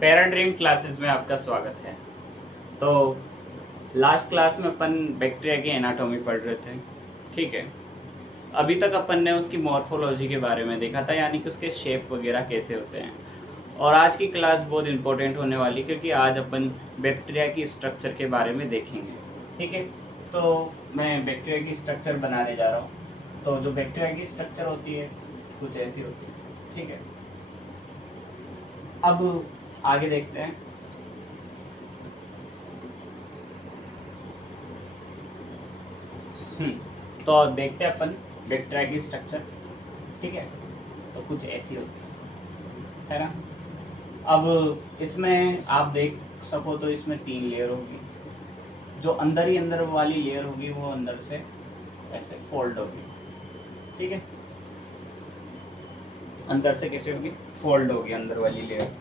पैराड्रीम classes में आपका स्वागत है। तो लास्ट क्लास में अपन बैक्टीरिया की एनाटॉमी पढ़ रहे थे, ठीक है। अभी तक अपन ने उसकी मॉर्फोलॉजी के बारे में देखा था, यानी कि उसके शेप वगैरह कैसे होते हैं। और आज की क्लास बहुत इंपॉर्टेंट होने वाली, क्योंकि आज अपन बैक्टीरिया की स्ट्रक्चर के बारे में देखेंगे, ठीक है। तो मैं बैक्टीरिया की स्ट्रक्चर बनाने जा रहा हूँ। तो जो बैक्टीरिया की स्ट्रक्चर होती है कुछ ऐसी होती है, ठीक है। अब आगे देखते हैं। तो देखते हैं अपन बैक्टीरिया की स्ट्रक्चर, ठीक है। तो कुछ ऐसी होती है ना। अब इसमें आप देख सको तो इसमें 3 लेयर होगी। जो अंदर ही अंदर वाली लेयर होगी वो अंदर से ऐसे फोल्ड होगी, ठीक है। अंदर से कैसे होगी? फोल्ड होगी अंदर वाली लेयर,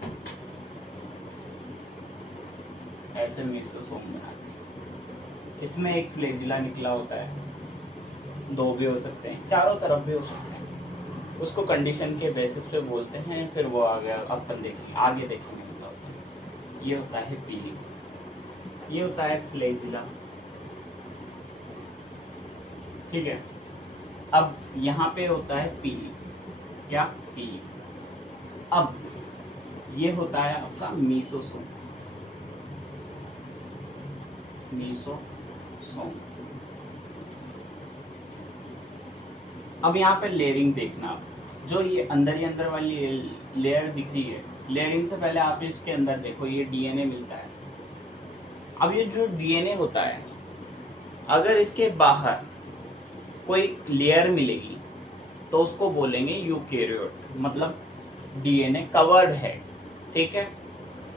ऐसे मेसोसोम बनाते हैं। इसमें एक फ्लैजिला निकला होता है, 2 भी हो सकते हैं, चारों तरफ भी हो सकते हैं। उसको कंडीशन के बेसिस पे बोलते हैं, फिर वो आ गया अपन देखेंगे, आगे देखेंगे। मतलब ये होता है पीली, ये होता है फ्लैजिला, ठीक है। अब यहाँ पे होता है पीली, क्या? पीली। अब ये होता है आपका मीसोसोम, मीसोसोम। अब यहाँ पे लेयरिंग देखना, जो ये अंदर ही अंदर वाली लेयर दिख रही है, लेयरिंग से पहले आप इसके अंदर देखो, ये डीएनए मिलता है। अब ये जो डीएनए होता है, अगर इसके बाहर कोई लेयर मिलेगी तो उसको बोलेंगे यूकेरियोट, मतलब डीएनए कवर्ड है, ठीक है।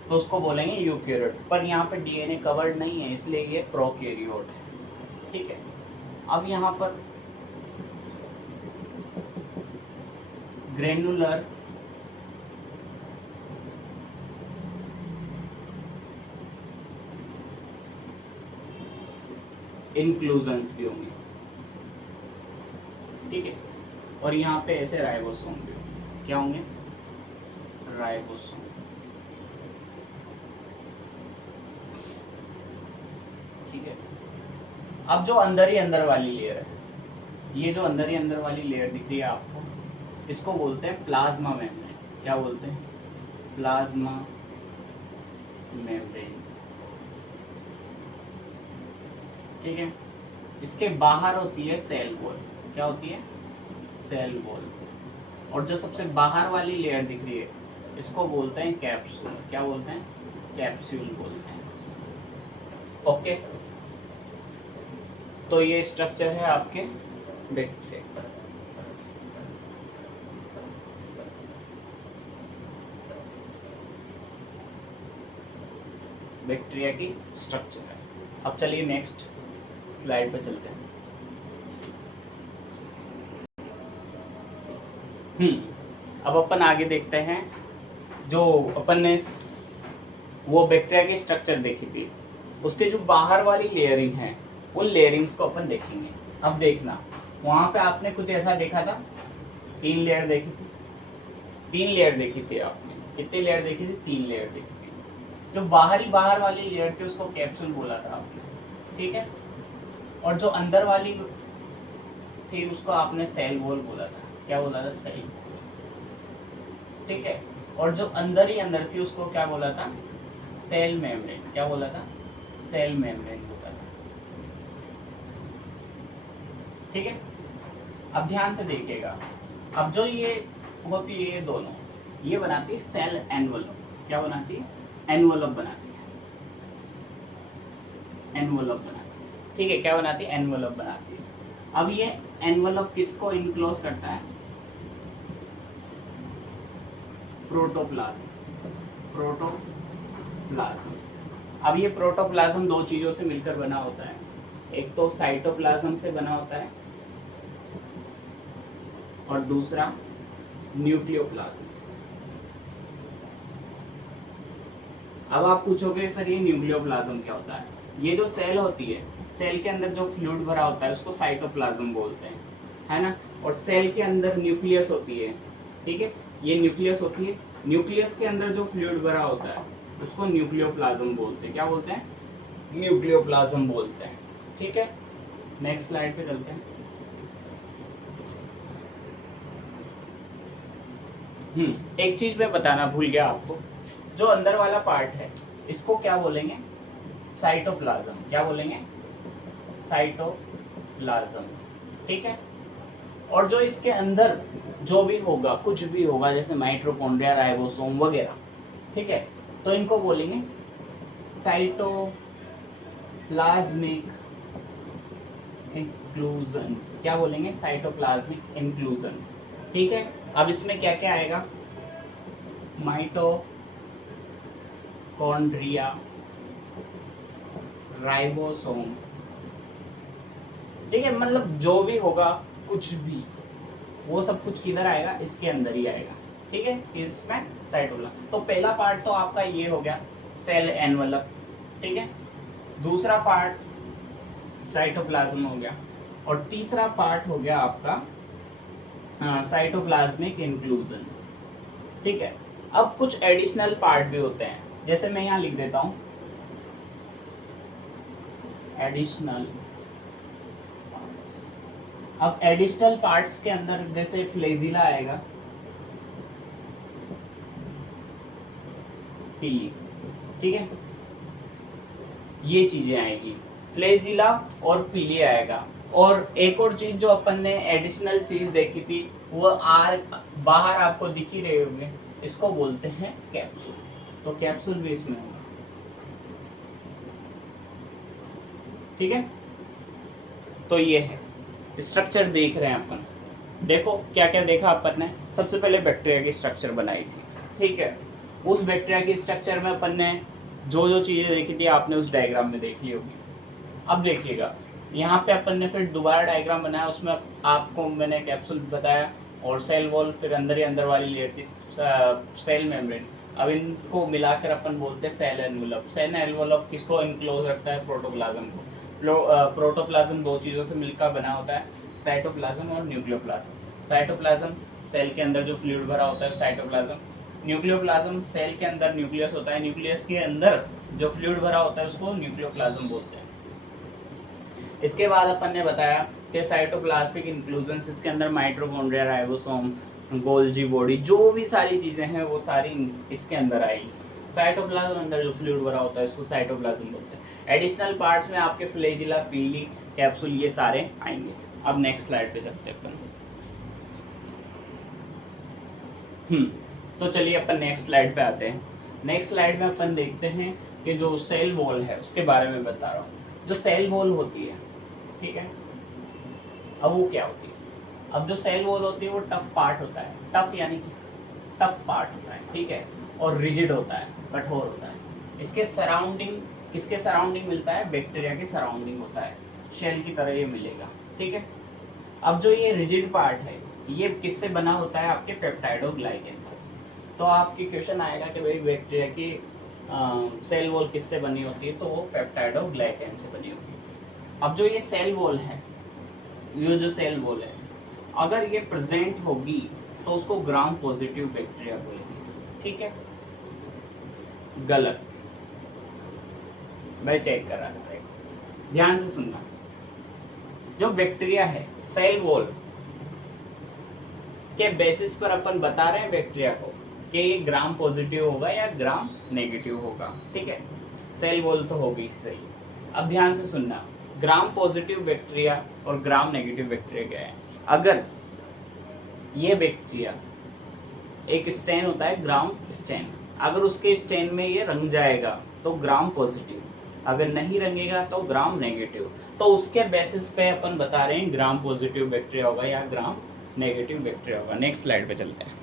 तो उसको बोलेंगे यूकेरियोट। पर यहाँ पे डीएनए कवर्ड नहीं है, इसलिए ये प्रोकैरियोट है, ठीक है। अब यहाँ पर ग्रेनुलर इंक्लूजन्स भी होंगे, ठीक है। और यहाँ पे ऐसे राइबोसोम भी होंगे। क्या होंगे? राइबोसोम, ठीक है। अब जो अंदर ही अंदर वाली लेयर है, ये जो अंदर ही अंदर वाली लेयर दिख रही है आपको, इसको बोलते हैं प्लाज्मा मेम्ब्रेन। क्या बोलते हैं? प्लाज्मा मेम्ब्रेन, ठीक है। इसके बाहर होती है सेल वॉल। क्या होती है? Cell wall. और जो सबसे बाहर वाली लेयर दिख रही है, इसको बोलते हैं कैप्सूल। क्या बोलते हैं? कैप्सूल बोलते हैं, ओके। तो ये स्ट्रक्चर है आपके बैक्टीरिया। बैक्टीरिया की स्ट्रक्चर है। अब चलिए नेक्स्ट स्लाइड पे चलते हैं। अब अपन आगे देखते हैं। जो अपन ने वो बैक्टीरिया की स्ट्रक्चर देखी थी, उसके जो बाहर वाली लेयरिंग है, उन लेयरिंग्स को अपन देखेंगे। अब देखना, वहां पे आपने कुछ ऐसा देखा था, 3 लेयर देखी थी। 3 लेयर देखी थी आपने। कितनी लेयर देखी थी? 3 लेयर देखी थी। जो बाहर वाली लेयर थी उसको कैप्सूल बोला था आपने, ठीक है। और जो अंदर वाली थी उसको आपने सेल वॉल बोला था। क्या बोला था? सेल, ठीक है। और जो अंदर ही अंदर थी उसको क्या बोला था? Cell membrane. क्या बोला था? सेल मेम्ब्रेन बोला था, ठीक है। अब ध्यान से देखिएगा, अब जो ये होती है, ये दोनों ये बनाती है सेल एनवलप। क्या बनाती है? एनवलप बनाती है, एनवलप बनाती है, ठीक है। क्या बनाती है? एनवलप बनाती है। अब ये एनवलप किसको इनक्लोज करता है? Protoplasm, protoplasm. अब ये प्रोटोप्लाज्म 2 चीजों से मिलकर बना होता है। एक तो साइटोप्लाज्म से बना होता है, और दूसरा न्यूक्लियोप्लाज्म से। अब आप पूछोगे सर ये न्यूक्लियोप्लाज्म क्या होता है? ये जो सेल होती है, सेल के अंदर जो फ्लूइड भरा होता है उसको साइटोप्लाज्म बोलते हैं, है ना। और सेल के अंदर न्यूक्लियस होती है, ठीक है। ये न्यूक्लियस होती है, न्यूक्लियस के अंदर जो फ्लूइड भरा होता है उसको न्यूक्लियोप्लाज्म बोलते हैं। क्या बोलते हैं? न्यूक्लियोप्लाज्म बोलते हैं। ठीक है, नेक्स्ट स्लाइड पे चलते हैं। एक चीज मैं बताना भूल गया आपको, जो अंदर वाला पार्ट है इसको क्या बोलेंगे? साइटोप्लाज्म। क्या बोलेंगे? साइटोप्लाज्म। ठीक है, और जो इसके अंदर जो भी होगा, कुछ भी होगा, जैसे माइटोकॉन्ड्रिया, राइबोसोम वगैरह, ठीक है, तो इनको बोलेंगे साइटोप्लाज्मिक इंक्लूजन्स। क्या बोलेंगे? Cytoplasmic inclusions. ठीक है, अब इसमें क्या क्या आएगा? माइटोकॉन्ड्रिया, राइबोसोम, ठीक है, मतलब जो भी होगा, कुछ भी, वो सब कुछ किधर आएगा? इसके अंदर ही आएगा। ठीक है, इसमें साइटोप्लाज्म। तो पहला पार्ट तो आपका ये हो गया सेल एनवलप। ठीक है, दूसरा पार्ट साइटोप्लाज्म हो गया, और तीसरा पार्ट हो गया आपका साइटोप्लाज्मिक इंक्लूजन्स। ठीक है, अब कुछ एडिशनल पार्ट भी होते हैं, जैसे मैं यहाँ लिख देता हूँ एडिशनल। अब एडिशनल पार्ट्स के अंदर जैसे फ्लेजिला आएगा, पीली, ठीक है, ये चीजें आएगी, फ्लेजिला और पीली आएगा। और एक और चीज जो अपन ने एडिशनल चीज देखी थी, वो बाहर आपको दिख ही रहे होंगे, इसको बोलते हैं कैप्सूल। तो कैप्सूल भी इसमें होगा। ठीक है, तो ये है स्ट्रक्चर देख रहे हैं अपन। देखो क्या क्या देखा अपन ने। सबसे पहले बैक्टीरिया की स्ट्रक्चर बनाई थी। ठीक है, उस बैक्टीरिया की स्ट्रक्चर में अपन ने जो जो चीजें देखी थी आपने उस डायग्राम में देख ली होगी। अब देखिएगा, यहाँ पे अपन ने फिर दोबारा डायग्राम बनाया, उसमें आपको मैंने कैप्सूल बताया और सेल वॉल, फिर अंदर ही अंदर वाली लेयर थी सेल मेम्ब्रेन। अब इनको मिलाकर अपन बोलते हैं सेल एनवलप। सेल एनवलप किसको इनक्लोज रखता है? प्रोटोप्लाज्म को। प्रोटोप्लाज्म दो चीज़ों से मिलकर बना होता है, साइटोप्लाज्म और न्यूक्लियोप्लाज्म। साइटोप्लाज्म सेल के अंदर जो फ्लूइड भरा होता है साइटोप्लाज्म। न्यूक्लियोप्लाज्म सेल के अंदर न्यूक्लियस होता है, न्यूक्लियस के अंदर जो फ्लूइड भरा होता है उसको न्यूक्लियोप्लाज्म बोलते हैं। इसके बाद अपन ने बताया कि साइटोप्लाज्मिक इंक्लूजन्स, इसके अंदर माइटोकॉन्ड्रिया, राइबोसोम, गोल्जी बॉडी, जो भी सारी चीज़ें हैं वो सारी इसके अंदर आएगी। साइटोप्लाज्म अंदर जो फ्लूइड भरा होता है उसको साइटोप्लाज्म बोलते हैं। एडिशनल पार्ट्स में आपके फ्लैजिला, पीली, कैप्सूल, ये सारे आएंगे। अब नेक्स्ट स्लाइड पे चलते हैं अपन। तो चलिए अपन नेक्स्ट स्लाइड पे आते हैं। नेक्स्ट स्लाइड में अपन देखते हैं कि जो सेल वॉल है उसके बारे में बता रहा हूँ। जो सेल वॉल होती है, ठीक है, अब वो क्या होती है? अब जो सेल वॉल होती है वो टफ पार्ट होता है। टफ यानी कि टफ पार्ट होता है, ठीक है, और रिजिड होता है, कठोर होता है। इसके सराउंडिंग, किसके सराउंडिंग मिलता है? बैक्टीरिया के सराउंडिंग होता है, शेल की तरह ये मिलेगा। ठीक है, अब जो ये रिजिड पार्ट है ये किससे बना होता है? आपके पेप्टाइडोग्लाइकेन से। तो आपकी क्वेश्चन आएगा कि भाई बैक्टीरिया की सेल वॉल किससे बनी होती है? तो वो पेप्टाइडोग्लाइकेन से बनी होती है। अब जो ये सेल वॉल है, ये जो सेल वॉल है, अगर ये प्रेजेंट होगी तो उसको ग्राम पॉजिटिव बैक्टीरिया बोलेंगे। ठीक है, गलत, मैं चेक कर रहा था, देखो ध्यान से सुनना। जो बैक्टीरिया है सेल वॉल के बेसिस पर अपन बता रहे हैं बैक्टीरिया को कि ये ग्राम पॉजिटिव होगा या ग्राम नेगेटिव होगा। ठीक है, सेल वॉल तो होगी सही। अब ध्यान से सुनना, ग्राम पॉजिटिव बैक्टीरिया और ग्राम नेगेटिव बैक्टीरिया क्या है? अगर ये बैक्टीरिया, एक स्टेन होता है ग्राम स्टेन, अगर उसके स्टेन में ये रंग जाएगा तो ग्राम पॉजिटिव, अगर नहीं रंगेगा तो ग्राम नेगेटिव। तो उसके बेसिस पे अपन बता रहे हैं ग्राम पॉजिटिव बैक्टीरिया होगा या ग्राम नेगेटिव बैक्टीरिया होगा। नेक्स्ट स्लाइड पे चलते हैं।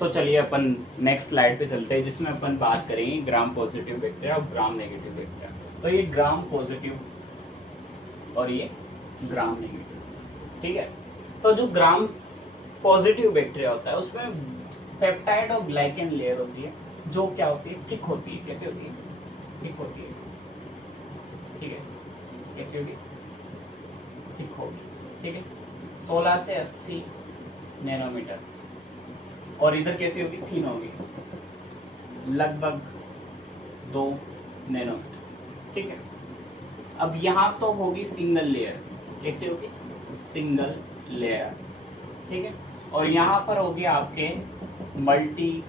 तो चलिए अपन नेक्स्ट स्लाइड पे चलते हैं, जिसमें अपन बात करेंगे ग्राम पॉजिटिव बैक्टीरिया और ग्राम नेगेटिव बैक्टीरिया। तो ये ग्राम पॉजिटिव और ये ग्राम नेगेटिव। ठीक है, तो जो ग्राम पॉजिटिव बैक्टीरिया होता है उसमें पेप्टाइड और ग्लाइकेन लेयर होती है, जो क्या होती है? थिक होती है। कैसे होती है? थिक होती है। ठीक है, कैसी होगी? थिक होगी। ठीक है, 16 से 80 नैनोमीटर, और इधर कैसी होगी, थिन होगी, लगभग 2 नैनोमीटर। ठीक है, अब यहाँ तो होगी सिंगल लेयर, कैसी होगी, सिंगल लेयर। ठीक है, और यहाँ पर होगी आपके मल्टी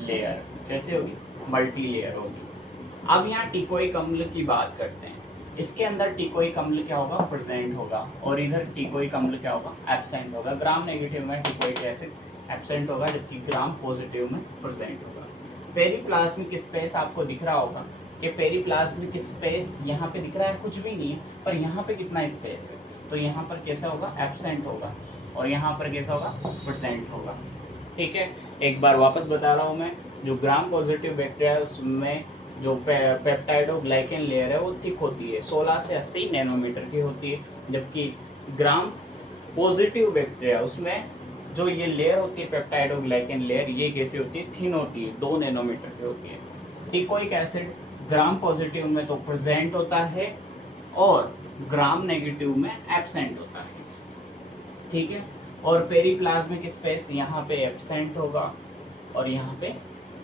लेयर, कैसे होगी, मल्टी लेयर होगी। अब यहाँ टिकोइक अम्ल की बात करते हैं। इसके अंदर टिकोइक अम्ल क्या होगा, प्रेजेंट होगा, और इधर टिकोइक अम्ल क्या होगा, एब्सेंट होगा। ग्राम नेगेटिव में टिकोइक एसिड एब्सेंट होगा, जबकि ग्राम पॉजिटिव में प्रेजेंट होगा। पेरीप्लाज्मिक स्पेस आपको दिख रहा होगा कि पेरीप्लाज्मिक स्पेस यहाँ पे दिख रहा है, कुछ भी नहीं है, पर यहाँ पे कितना स्पेस है, तो यहाँ पर कैसा होगा, एब्सेंट होगा, और यहाँ पर कैसा होगा, प्रेजेंट होगा। ठीक है, एक बार वापस बता रहा हूँ मैं, जो ग्राम पॉजिटिव बैक्टीरिया है उसमें जो पेप्टाइडोग्लाइकन लेयर है वो थिक होती है, 16 से 80 नैनोमीटर की होती है, जबकि ग्राम पॉजिटिव बैक्टीरिया उसमें जो ये लेयर होती है पेप्टाइडोग्लाइकन लेयर, ये कैसी होती है, थिन होती है, 2 नैनोमीटर की होती है। टिकोइक एसिड ग्राम पॉजिटिव में तो प्रेजेंट होता है और ग्राम नेगेटिव में एब्सेंट होता है। ठीक है, और पेरीप्लाज्मिक स्पेस यहाँ पे एब्सेंट होगा और यहाँ पे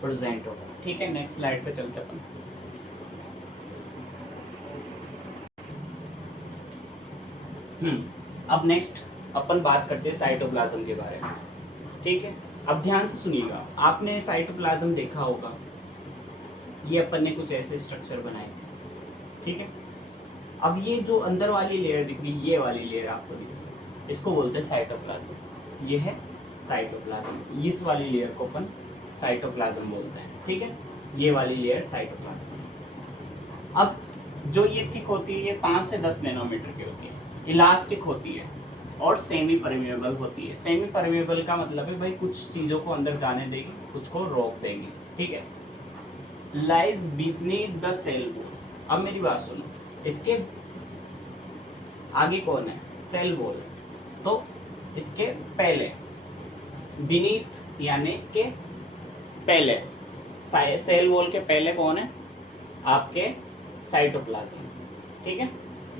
प्रेजेंट होगा। ठीक है, नेक्स्ट स्लाइड पे चलते अपन। अब नेक्स्ट अपन बात करते हैं साइटोप्लाज्म के बारे में। ठीक है, अब ध्यान से सुनिएगा, आपने साइटोप्लाज्म देखा होगा, ये अपन ने कुछ ऐसे स्ट्रक्चर बनाए थे। ठीक है, अब ये जो अंदर वाली लेयर दिख रही है, ये वाली लेयर आपको दिख रही है, इसको बोलते हैं साइटोप्लाज्म। ये है साइटोप्लाज्म, इस वाली लेयर को अपन साइटोप्लाज्म बोलते हैं। ठीक है, ये वाली लेयर साइटोप्लाज्म। अब जो ये थिक होती है, ये 5 से 10 नैनोमीटर की होती है, इलास्टिक होती है और सेमी परमेबल होती है। सेमी परमेबल का मतलब है भाई कुछ चीज़ों को अंदर जाने देगी, कुछ को रोक देगी। ठीक है, lies beneath the cell wall. अब मेरी बात सुनो, इसके आगे कौन है, सेल वॉल, तो इसके पहले बीनीथ यानी इसके पहले, सेल वॉल के पहले कौन है, आपके साइटोप्लाज्म। ठीक है,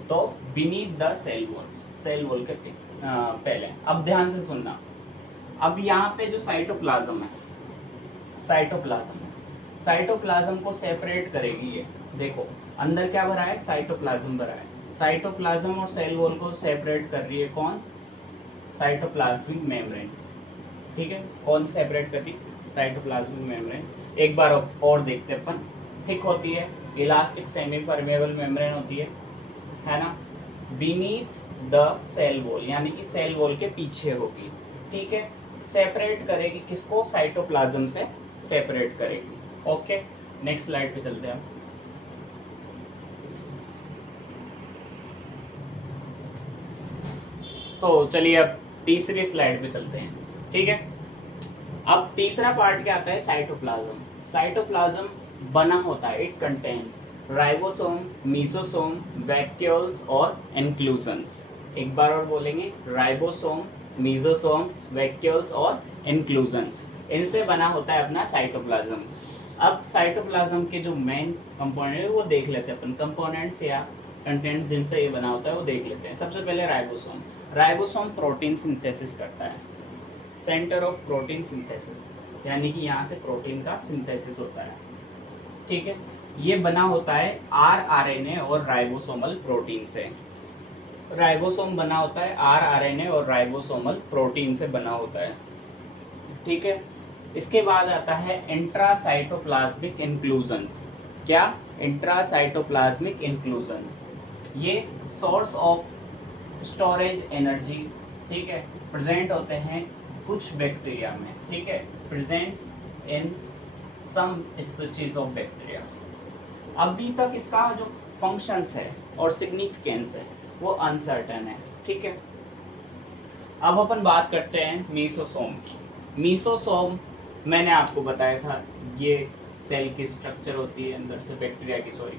तो beneath the cell wall, cell wall के पहले। अब ध्यान से सुनना, अब यहाँ पे जो साइटोप्लाज्म है, साइटोप्लाज्म को सेपरेट करेगी ये। देखो अंदर क्या भरा है, साइटोप्लाज्म भरा है। साइटोप्लाज्म और सेल वॉल को सेपरेट कर रही है कौन, साइटोप्लाज्मिक मेम्ब्रेन। ठीक है, कौन सेपरेट कर रही, साइटोप्लाज्मिक मेम्ब्रेन। एक बार और देखते हैं अपन, थिक होती है, इलास्टिक सेमी परमेबल मेम्ब्रेन होती है ना, बीनीथ द सेल वॉल यानी कि सेल वॉल के पीछे होगी। ठीक है, सेपरेट करेगी किसको, साइटोप्लाज्म से सेपरेट करेगी। ओके, नेक्स्ट स्लाइड पे चलते हैं। तो चलिए अब तीसरी स्लाइड पे चलते हैं। ठीक है, अब तीसरा पार्ट क्या आता है, साइटोप्लाज्म। साइटोप्लाज्म बना होता है, it contains ribosome, mesosome, vacuoles और एन्क्लूजन्स। एक बार और बोलेंगे, राइबोसोम, मीसोसोम्स, वैक्यूल्स और एन्क्लूजन्स, इनसे बना होता है अपना साइटोप्लाज्म। अब साइटोप्लाज्म के जो मेन कंपोनेंट है वो देख लेते हैं अपन, कंपोनेंट्स या कंटेंट्स जिनसे ये बना होता है वो देख लेते हैं। सबसे पहले राइबोसोम। राइबोसोम प्रोटीन सिंथेसिस करता है, सेंटर ऑफ प्रोटीन सिंथेसिस, यानी कि यहाँ से प्रोटीन का सिंथेसिस होता है। ठीक है, ये बना होता है आरएनए और राइबोसोमल प्रोटीन से। राइबोसोम बना होता है आरएनए और राइबोसोमल प्रोटीन से बना होता है। ठीक है, इसके बाद आता है इंट्रासाइटोप्लाज्मिक इंक्लूजन्स। क्या, इंट्रासाइटोप्लाज्मिक इंक्लूजन्स, ये सोर्स ऑफ स्टोरेज एनर्जी, ठीक है, प्रेजेंट होते हैं कुछ बैक्टीरिया में। ठीक है, presents in some species of bacteria. अभी तक इसका जो फंक्शंस है और सिग्निफिकेंस है वो अनसर्टेन है। ठीक है, अब अपन बात करते हैं मीसोसोम की। मीसोसोम मैंने आपको बताया था, ये सेल की स्ट्रक्चर होती है अंदर से, बैक्टीरिया की, सॉरी।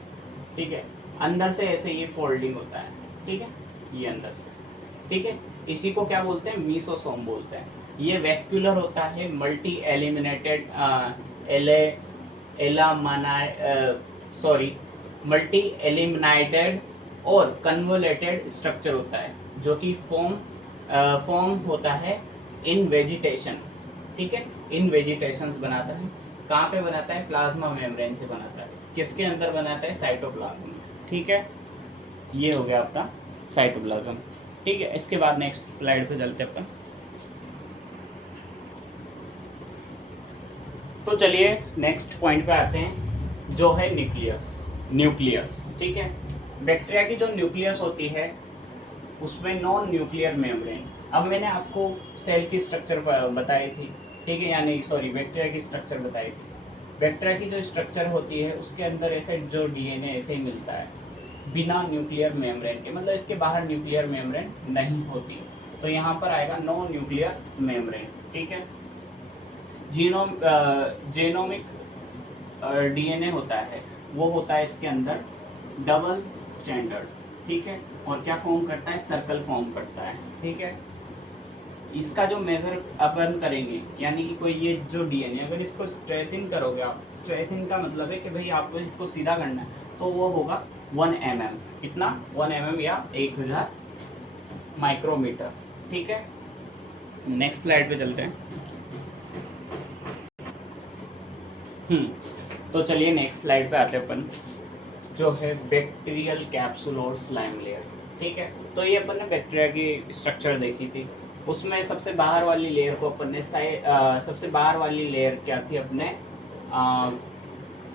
ठीक है, अंदर से ऐसे ये फोल्डिंग होता है। ठीक है, ये अंदर से, ठीक है, इसी को क्या बोलते हैं, मीसोसोम बोलते हैं। ये वेस्कुलर होता है, मल्टी एलिमिनेटेड मल्टी एलिमिनेटेड और कन्वोलेटेड स्ट्रक्चर होता है, जो कि फॉर्म होता है इन वेजिटेशंस, ठीक है, इन वेजिटेशंस बनाता है। कहाँ पे बनाता है? प्लाज्मा मेम्ब्रेन से बनाता है। किसके अंदर बनाता है? साइटोप्लाज्म, ठीक है। ये हो गया आपका साइटोप्लाज्म, ठीक है। इसके बाद नेक्स्ट स्लाइड पे चलते हैं अपन। तो चलिए नेक्स्ट पॉइंट पे आते हैं, जो है न्यूक्लियस। न्यूक्लियस, ठीक है। बैक्टीरिया की जो न्यूक्लियस होती है उसमें नॉन न्यूक्लियर मेम्ब्रेन। अब मैंने आपको सेल की स्ट्रक्चर बताई थी, ठीक है, यानी सॉरी बैक्टीरिया की स्ट्रक्चर बताई थी। बैक्टीरिया की जो स्ट्रक्चर होती है उसके अंदर ऐसे जो डीएनए ऐसे ही मिलता है बिना न्यूक्लियर मेम्ब्रेन के, मतलब इसके बाहर न्यूक्लियर मेम्ब्रेन नहीं होती। तो यहाँ पर आएगा नॉन न्यूक्लियर मेम्ब्रेन, ठीक है। जेनोमिक डीएनए होता है, वो होता है इसके अंदर डबल स्टैंडर्ड, ठीक है। और क्या फॉर्म करता है? सर्कल फॉर्म करता है, ठीक है। इसका जो मेजर अपन करेंगे, यानी कि कोई ये जो डीएनए अगर इसको स्ट्रेथिन करोगे आप, स्ट्रेथिन का मतलब है कि भाई आपको इसको सीधा करना है, तो वो होगा 1 mm। कितना? 1 mm या 1000 माइक्रोमीटर, ठीक है। नेक्स्ट स्लाइड पे चलते हैं। तो चलिए नेक्स्ट स्लाइड पे आते हैं अपन, जो है बैक्टीरियल कैप्सूल और स्लाइम लेयर, ठीक है। तो ये अपन ने बैक्टीरिया की स्ट्रक्चर देखी थी। उसमें सबसे बाहर वाली लेयर को अपन ने सबसे बाहर वाली लेयर क्या थी अपने?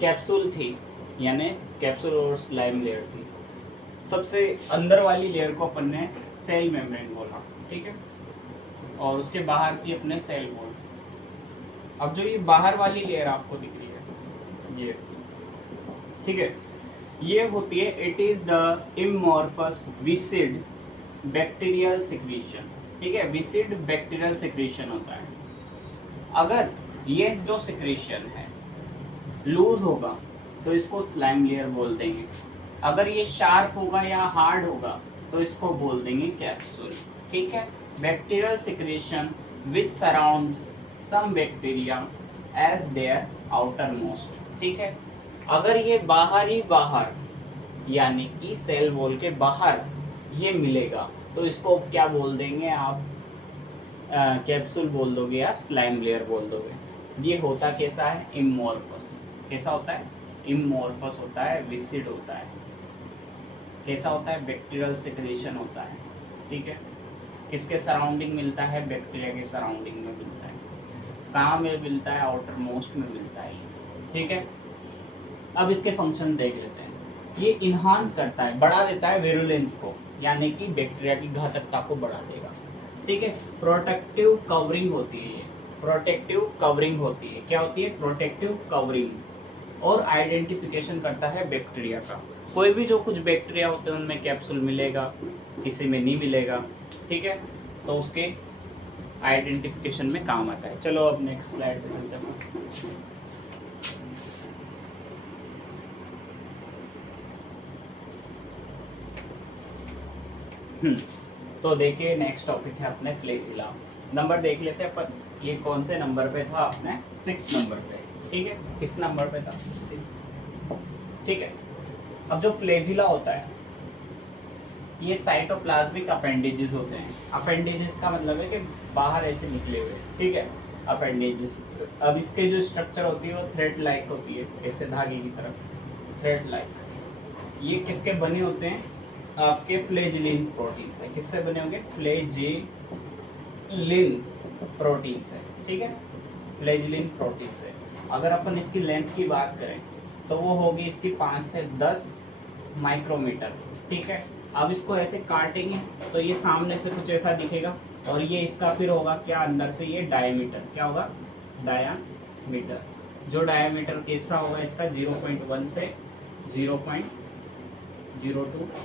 कैप्सूल थी, यानी कैप्सूल और स्लाइम लेयर थी। सबसे अंदर वाली लेयर को अपन ने सेल मेम्ब्रेन बोला, ठीक है। और उसके बाहर थी अपने सेल वॉल। अब जो ये बाहर वाली लेयर आपको दिख रही है, ये, ठीक है, ये होती है, it is the amorphous viscid bacterial secretion, ठीक है। विसिड बैक्टीरियल सिक्रीशन होता है। अगर ये जो सिक्रीशन है लूज होगा तो इसको स्लाइम लेयर बोल देंगे। अगर ये शार्प होगा या हार्ड होगा तो इसको बोल देंगे कैप्सूल, ठीक है। Bacterial secretion which surrounds some bacteria as their outermost, ठीक है। अगर ये बाहर ही बाहर, यानी कि सेल वॉल के बाहर ये मिलेगा तो इसको क्या बोल देंगे आप? कैप्सूल बोल दोगे या स्लाइम लेयर बोल दोगे। ये होता कैसा है? इमॉर्फस। कैसा होता है? इमॉर्फस होता है, विसिड होता है। कैसा होता है? बैक्टीरियल सिक्रीशन होता है, ठीक है। किसके सराउंडिंग मिलता है? बैक्टीरिया के सराउंडिंग में मिलता है। कहाँ में मिलता है? आउटर मोस्ट में मिलता है, ठीक है। अब इसके फंक्शन देख लेते हैं। ये इन्हांस करता है, बढ़ा देता है विरुलेंस को, यानी कि बैक्टीरिया की घातकता को बढ़ा देगा, ठीक है। प्रोटेक्टिव कवरिंग होती है, ये प्रोटेक्टिव कवरिंग होती है। क्या होती है? Protective covering. और आइडेंटिफिकेशन करता है बैक्टीरिया का। कोई भी जो कुछ बैक्टीरिया होते हैं उनमें कैप्सूल मिलेगा, किसी में नहीं मिलेगा, ठीक है। तो उसके आइडेंटिफिकेशन में काम आता है। चलो अब नेक्स्ट स्लाइड पे चलते हैं। तो देखिए नेक्स्ट टॉपिक है अपने फ्लैजिला। नंबर देख लेते हैं अपन, ये कौन से नंबर पे था? अपने 6 नंबर पे, ठीक है। किस नंबर पे था? 6, ठीक है। अब जो फ्लैजिला होता है ये साइटोप्लाज्मिक अपेंडेजेस होते हैं। अपेंडेजेस का मतलब है कि बाहर ऐसे निकले हुए, ठीक है, अपेंडेजेस। अब इसके जो स्ट्रक्चर होती है वो थ्रेड लाइक होती है, ऐसे धागे की तरफ, थ्रेड लाइक। ये किसके बने होते हैं? आपके फ्लैजिलिन प्रोटीन से। किससे बने होंगे? फ्लैजिलिन प्रोटीन से, ठीक है, फ्लैजिलिन प्रोटीन से। अगर अपन इसकी लेंथ की बात करें तो वो होगी इसकी 5 से 10 माइक्रोमीटर, ठीक है। अब इसको ऐसे काटेंगे तो ये सामने से कुछ ऐसा दिखेगा, और ये इसका फिर होगा क्या? अंदर से ये डायमीटर क्या होगा? डायामीटर। जो डायमीटर कैसा होगा इसका? 0.1 से 0.02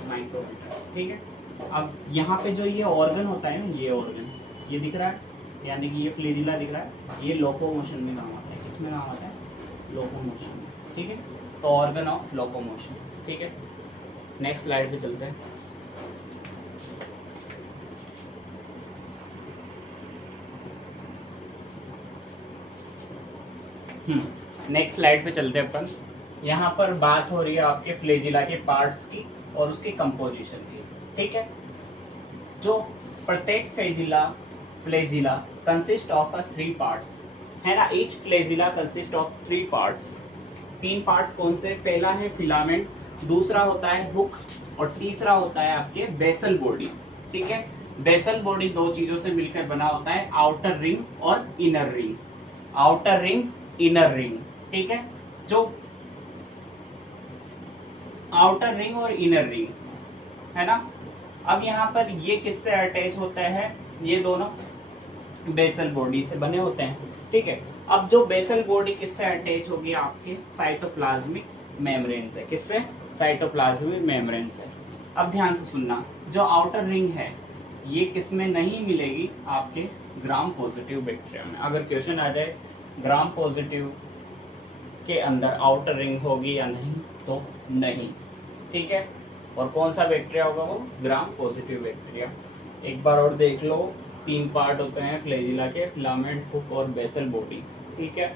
माइक्रोमीटर, ठीक है। अब यहाँ पे जो ये ऑर्गन होता है ना, ये ऑर्गन, ये दिख रहा है, यानी कि ये फ्लैजिला दिख रहा है, ये लोकोमोशन में काम आता है। किसमें काम आता है? लोकोमोशन में, ठीक है। तो ऑर्गन ऑफ लोकोमोशन, ठीक है। नेक्स्ट स्लाइड पे चलते हैं। नेक्स्ट स्लाइड पे चलते हैं अपन। यहाँ पर बात हो रही है आपके फ्लैजिला के पार्ट्स की और उसकी कंपोजिशन की, ठीक है। जो प्रत्येक फ्लैजिला कंसिस्ट ऑफ 3 पार्ट्स, है ना। Each flagella consist of 3 parts. 3 parts कौन से? पहला है फिलामेंट, दूसरा होता है हुक, और तीसरा होता है आपके बेसल बॉडी। ठीक है, बेसल बॉडी दो चीजों से मिलकर बना होता है, आउटर रिंग और inner ring. Outer ring, inner ring. ठीक है, जो आउटर रिंग और इनर रिंग है ना। अब यहाँ पर ये किससे अटैच होता है? ये दोनों बेसल बॉडी से बने होते हैं। ठीक है, अब जो बेसल बॉडी किससे अटैच होगी? आपके साइटोप्लाज्मिक मेम्ब्रेन से। किससे? साइटोप्लाज्मिक मेम्ब्रेन से। अब ध्यान से सुनना, जो आउटर रिंग है ये किस में नहीं मिलेगी? आपके ग्राम पॉजिटिव बैक्टीरिया में। अगर क्वेश्चन आ जाए ग्राम पॉजिटिव के अंदर आउटर रिंग होगी या नहीं, तो नहीं। ठीक है, और कौन सा बैक्टीरिया होगा? वो ग्राम पॉजिटिव बैक्टीरिया। एक बार और देख लो, 3 पार्ट होते हैं फ्लैजिला के, फिलामेंट, हुक और बेसल बॉडी। ठीक है,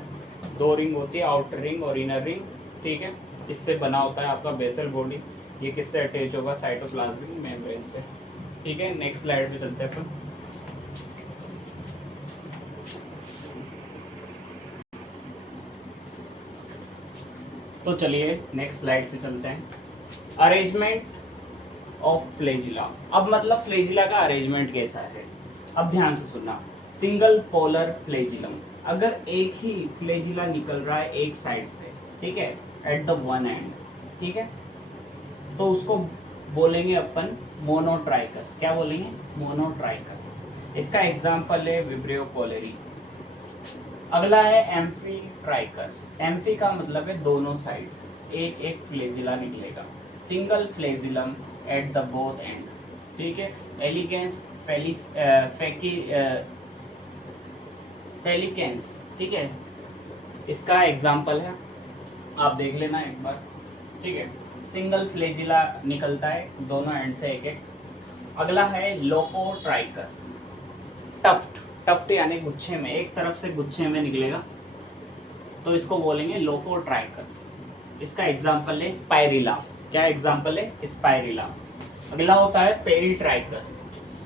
2 रिंग होती है, आउटर रिंग और इनर रिंग। ठीक है, इससे बना होता है आपका बेसल बॉडी। ये किससे अटैच होगा? साइटोप्लाज्मिक मेम्ब्रेन से। ठीक है, नेक्स्ट स्लाइड पे चलते हैं अपन। तो चलिए नेक्स्ट स्लाइड पे चलते हैं। Arrangement of flagella. अब मतलब फ्लैजिला का अरेंजमेंट कैसा है? अब ध्यान से सुनना, सिंगल पोलर फ्लैजिलम। अगर एक ही फ्लैजिला निकल रहा है एक साइड से, ठीक है, एट द वन एंड, ठीक है, तो उसको बोलेंगे अपन मोनोट्राइकस। क्या बोलेंगे? मोनोट्राइकस। इसका एग्जाम्पल है विब्रियो कोलेरी। अगला है एम्फीट्राइकस। एम्फी का मतलब है दोनों साइड, एक एक फ्लैजिला निकलेगा। Single flagellum at the both and. ठीक है, एलिगेंस फेलिकेंस। ठीक है, इसका एग्जाम्पल है, आप देख लेना एक बार। ठीक है, सिंगल फ्लैजिला निकलता है दोनों एंड से एक एक। अगला है लोफोट्राइकस। टफ्ट, टफ्ट यानी गुच्छे में, एक तरफ से गुच्छे में निकलेगा, तो इसको बोलेंगे लोफोट्राइकस। इसका एग्जाम्पल है स्पाइरिला। क्या एग्जाम्पल है? स्पाइरिला। अगला होता है पेरीट्राइकस।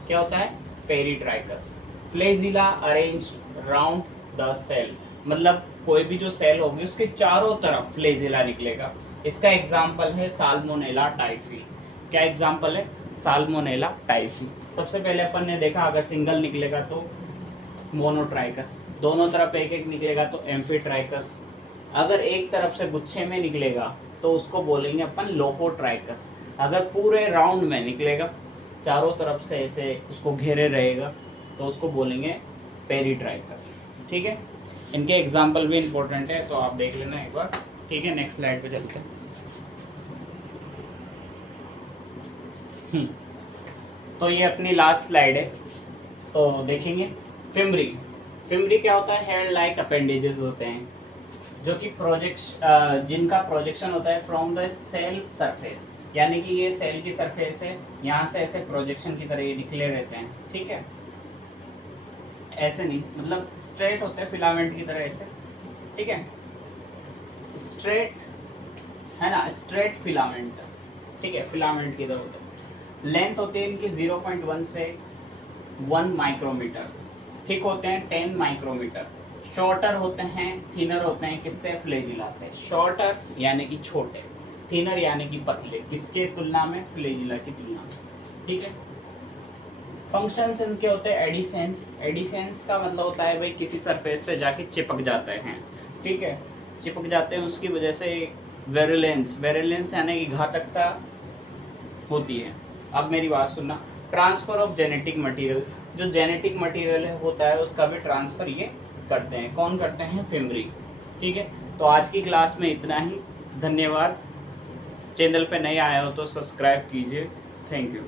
क्या होता है? Peritrichous. Flagella arrange round the cell, मतलब कोई भी जो सेल होगी उसके चारों तरफ फ्लैजिला निकलेगा। इसका एग्जाम्पल है साल्मोनेला टाइफी। क्या एग्जाम्पल है? Salmonella typhi. सबसे पहले अपन ने देखा, अगर सिंगल निकलेगा तो मोनोट्राइकस, दोनों तरफ एक एक निकलेगा तो एम्फीट्राइकस, अगर एक तरफ से गुच्छे में निकलेगा तो उसको बोलेंगे अपन लोफोट्राइकस। अगर पूरे राउंड में निकलेगा, चारों तरफ से ऐसे उसको घेरे रहेगा, तो उसको बोलेंगे पेरीट्राइकस। ठीक है, इनके एग्जाम्पल भी इंपॉर्टेंट है, तो आप देख लेना एक बार। ठीक है, नेक्स्ट स्लाइड पे चलते हैं। तो ये अपनी लास्ट स्लाइड है, तो देखेंगे फिमरी। फिमरी क्या होता है? हेयर लाइक अपेंडेजेस होते हैं, जो कि जिनका प्रोजेक्शन होता है फ्रॉम द सेल सरफेस, यानी कि ये सेल की सरफेस है, यहाँ से ऐसे प्रोजेक्शन की तरह ये निकले रहते हैं। ठीक है, ऐसे नहीं, मतलब स्ट्रेट होते हैं फिलामेंट की तरह ऐसे। ठीक है, स्ट्रेट है ना, स्ट्रेट फिलामेंटस। ठीक है, फिलामेंट की तरह होते हैं। लेंथ होती है इनकी 0.1 से 1 माइक्रोमीटर। थिक होते हैं 10 माइक्रोमीटर। शॉर्टर होते हैं, थिनर होते हैं, किससे? फ्लैजिला से। शॉर्टर यानी कि छोटे, थिनर यानी कि पतले, किसके तुलना में? फ्लैजिला की तुलना में। ठीक है, फंक्शंस इनके होते हैं एडिसेंस। एडिसेंस का मतलब होता है भाई किसी सरफेस से जाके चिपक जाते हैं। ठीक है, चिपक जाते हैं, उसकी वजह से वेरुलेंस। वेरुलेंस यानी कि घातकता होती है। अब मेरी बात सुनना, ट्रांसफर ऑफ जेनेटिक मटेरियल, जो जेनेटिक मटेरियल होता है उसका भी ट्रांसफर ये करते हैं। कौन करते हैं? फिमरी। ठीक है, तो आज की क्लास में इतना ही। धन्यवाद। चैनल पे नए आए हो तो सब्सक्राइब कीजिए। Thank you.